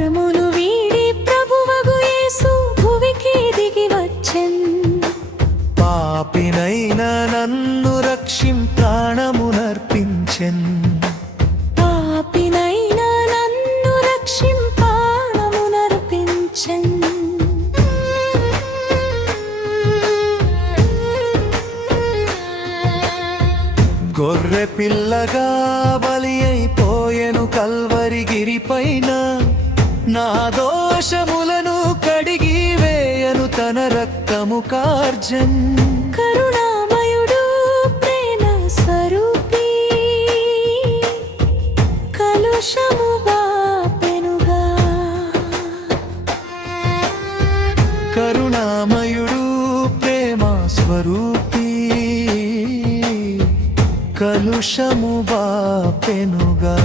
పరమును వీడి ప్రభువగు యేసు భువికి దిగి వచ్చెన్. పాపినైన నన్ను రక్షిం ప్రాణమునర్పించెన్. పాపినైన నన్ను రక్షింపాణమునర్పించెన్ గొర్రె పిల్లగా బలి అయిపోయెను కల్వరి గిరిపైన నా దోషములను కడిగి వేయను తన రక్తము కార్జన్. కరుణామయుడు ప్రేమ స్వరూపి. కలుషము బాపెనుగా. కరుణామయుడు ప్రేమ స్వరూపీ. కలుషము బాపెనుగా.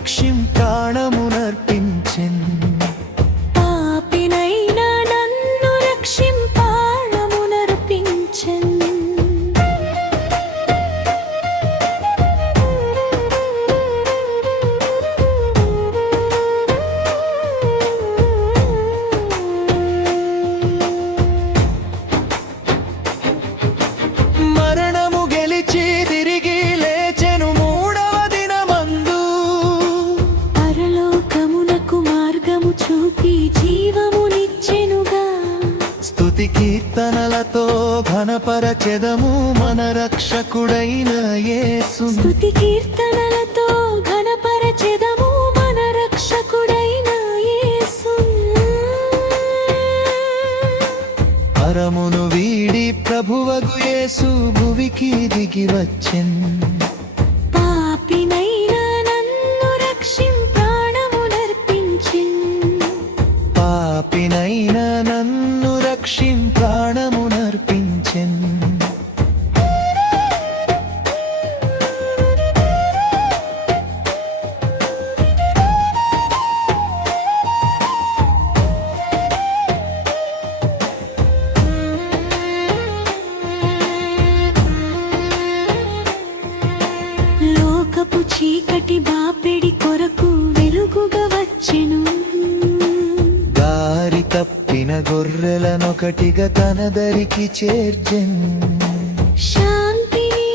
సాక్ష్యం ప్రాణము కీర్తనలతో ఘనపరచెదము మన రక్షకుడైన యేసు స్తుతి కీర్తనలతో ఘనపరచెదము మన రక్షకుడైన యేసు పరమును వీడి ప్రభువగు యేసు భువికి దిగి వచ్చెన్. చీకటి బాపెడి కొరకు వెలుగుగా వచ్చెను. దారి తప్పిన గొర్రెలనొకటిగా తన దరికి చేర్చెన్. శాంతిని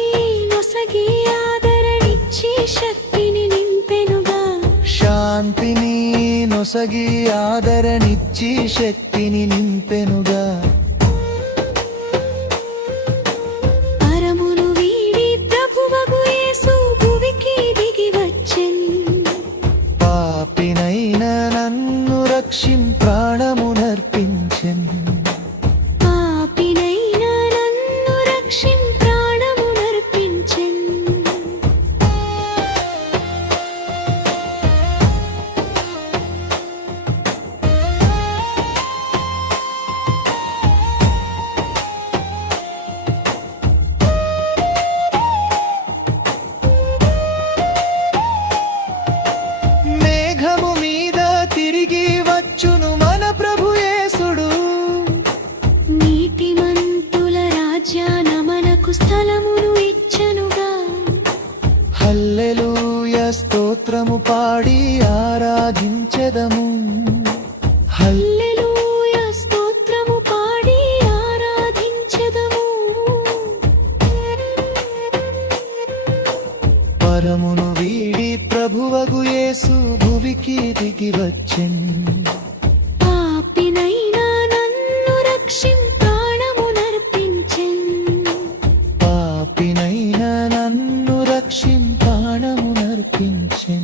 నొసగి ఆదరణిచ్చి శక్తిని నింపెనుగా. శాంతిని నొసగి ఆదరణిచ్చి శక్తిని నింపెనుగా. స్తోత్రము పాడి ఆరాధించెదము. పరమును వీడి ప్రభువగు యేసు భువికి దిగి వచ్చింది attention.